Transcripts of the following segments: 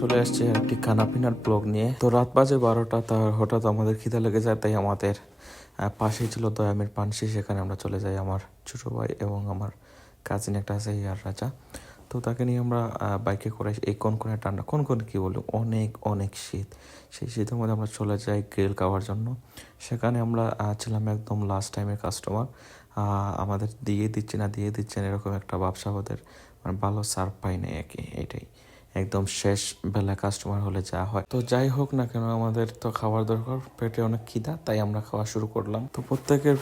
চলে আসছে একটি খানাপিনার ব্লগ নিয়ে। তো রাত বাজে বারোটা তার হঠাৎ আমাদের খিদা লেগে যায়, তাই আমাদের পাশেই ছিল দয়ামের পানসি, সেখানে আমরা চলে যাই আমার ছোট ভাই এবং আমার কাজিন একটা আছে, ইয়ার রাজা। তো তাকে নিয়ে আমরা বাইকে করে এই কোন কোনে ঠান্ডা? কোন কোন কি বলব? অনেক অনেক শীত। সেই শীতের মধ্যে আমরা চলে যাই গ্রিল খাওয়ার জন্য। সেখানে আমরা ছিলাম একদম লাস্ট টাইমের কাস্টমার আমাদের দিয়ে দিচ্ছে না, দিয়ে দিচ্ছে না, এরকম একটা ব্যবসা ওদের মানে ভালো সার্ভ পাই না একে এটাই। একদম শেষ বেলা কাস্টমার হলে যা হয়। তো যাই হোক না কেন, আমাদের তো খাবার দরকার, পেটে অনেক খিদা, তাই আমরা খাওয়া শুরু করলাম। তো প্রত্যেকের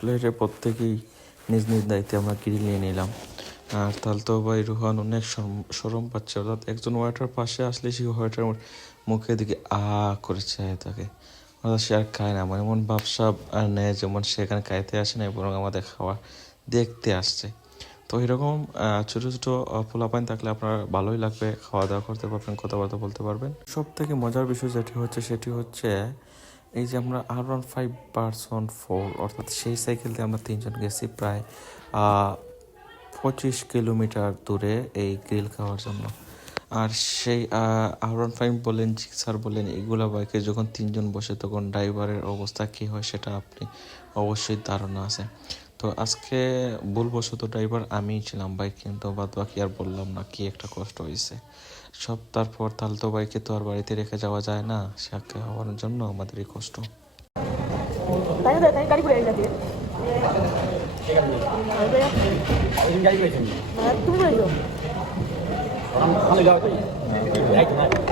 প্লেটে প্রত্যেকেই নিজ নিজ দায়িত্বে আমরা কিনে নিয়ে নিলাম। আর তালতো ভাই রুহান অনেক সরম পাচ্ছে। অর্থাৎ একজন ওয়েটার পাশে আসলে সেই ওয়েটার মুখের দিকে আ করে চায় তাকে। অর্থাৎ সে আর খায় না মানে এমন আর নেয় যেমন সেখানে খাইতে আসে না, বরং আমাদের খাওয়া দেখতে আসছে। তো এরকম ছোটো ছোটো পোলাপাইন থাকলে আপনার ভালোই লাগবে খাওয়া দাওয়া করতে পারবেন, কথাবার্তা বলতে পারবেন। সব থেকে মজার বিষয় যেটি হচ্ছে, সেটি হচ্ছে এই যে আমরা আর ওয়ান ফাইভ পার্সন ফোর অর্থাৎ সেই সাইকেল দিয়ে আমরা তিনজন গেছি প্রায় পঁচিশ কিলোমিটার দূরে এই গ্রিল খাওয়ার জন্য। আর সেই আর ওয়ান ফাইভ বলেন জিক্সার বলেন এগুলা বাইকে যখন তিনজন বসে তখন ড্রাইভারের অবস্থা কী হয় সেটা আপনি অবশ্যই ধারণা আছে। তো আজকে ভুলবশত ড্রাইভার আমিই ছিলাম বাইক কিন্তু বাদ বাকি আর বললাম না কি একটা কষ্ট হয়েছে। সব তারপর তাহলে তো বাইকে তো আর বাড়িতে রেখে যাওয়া যায় না সাকে হওয়ার জন্য আমাদেরই কষ্ট। তাই না তাই গাড়ি করে এই যাবে ওই গাড়ি করেছেন তুমি বলেছ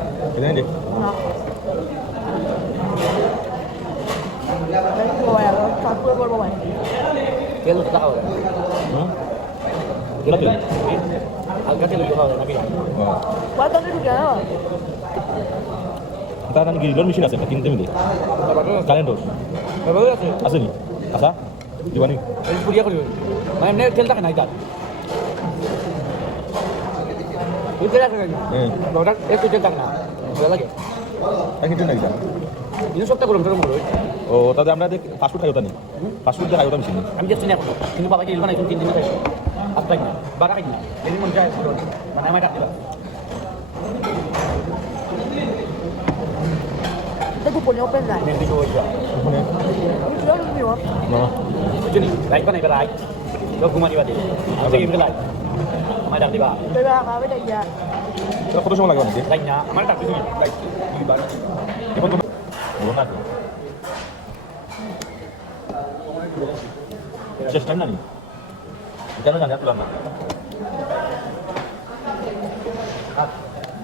ভালো যাওয়া তাই এই তো করব তেল তেল হালকা তেল দিতে হবে নাকি ভাই তাহলে ঢুকে না তার মানে গ্রিলর মেশিন আছে কিনতে মিলে কারেন্ট আছে আছে নি আচ্ছা দিবানি পুরিয়া করি মানে টাকা নাই তার নাই নাই কিন্তু সবটা গরম গরম করো ও তাতে আমরা দেখ ফাস্টফুড খাই ওটা নেই ফাস্টফুড খাই ওটা মেশিন আমি যাচ্ছি না এখন। কিন্তু বাবাকে ইলবান এখন তিন দিন খাইছি না। বাড়া খাই না। এদিন মন যায় মানে আমার ডাক দিবা দেখো পড়ে ওপেন নাই। মেন? দিকে ওই যা ওখানে আমি চলে আসবি ও না বুঝলি রাইট বানাই করা রাইট লোক ঘুমা দিবা দিয়ে আমি গেম খেলাই আমার ডাক দিবা বেলা খাবে তাই যা এটা কত সময় লাগবে নাকি রাইট না আমার ডাক দিবি রাইট ইলবান এখন তো বলো না শেষ টাইম না নি কেন জানি আর তুলাম না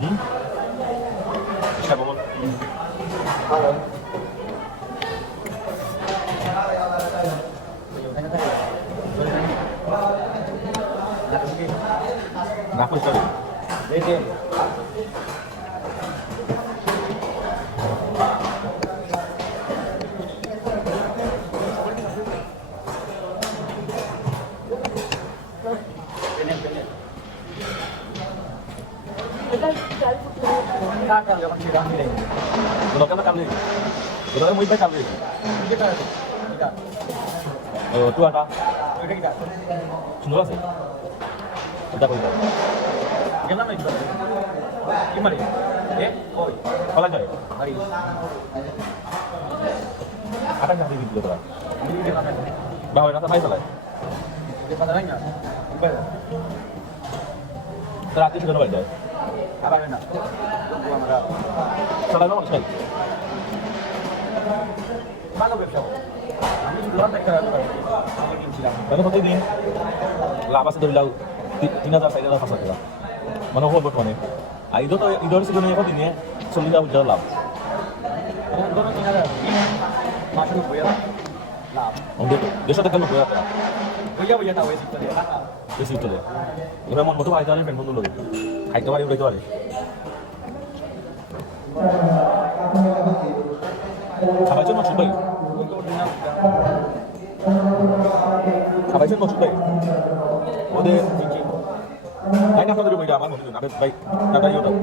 হুম চেষ্টা করব না পরিষ্কার এই যে এটা চাল ফুটে কাটা যখন ছিল 나쁜 소리. 네네. Hãy subscribe cho kênh Ghiền Mì Gõ Để không bỏ lỡ những video hấp dẫn ờ tua ra chúng nó sẽ এ ওই Kalau jadi. মারি Ada yang di video tu. ini dia mana Bawa rasa mai salah. dia pada lainnya ibadah Terakhir sudah baca. apa enak gua marah Salah nomor sekali. ভালো ব্যবসা আমি শুনলাম একটা কিনছিলাম Tapi প্রতিদিন লাভ আছে ধরিলাও তিন হাজার চার হাজার পাঁচ টাকা। মানে হল বর্তমানে আর ঈদও তো ঈদের সিজনে এখন দিনে হাজার মাসে বইয়া লাভ। বইয়া তাও এসে করে বেশি চলে এবার মন মতো আইতে পারে ফ্রেন্ড বন্ধু লোক খাইতে পারে উড়াইতে পারে খাবাইছেন মকসুদ ভাই খাবাইছেন মকসুদ ভাই ওদের না আপনাদের বইটা আমার মনে হয় ভাই টাকা ইয়ে ভাই দাও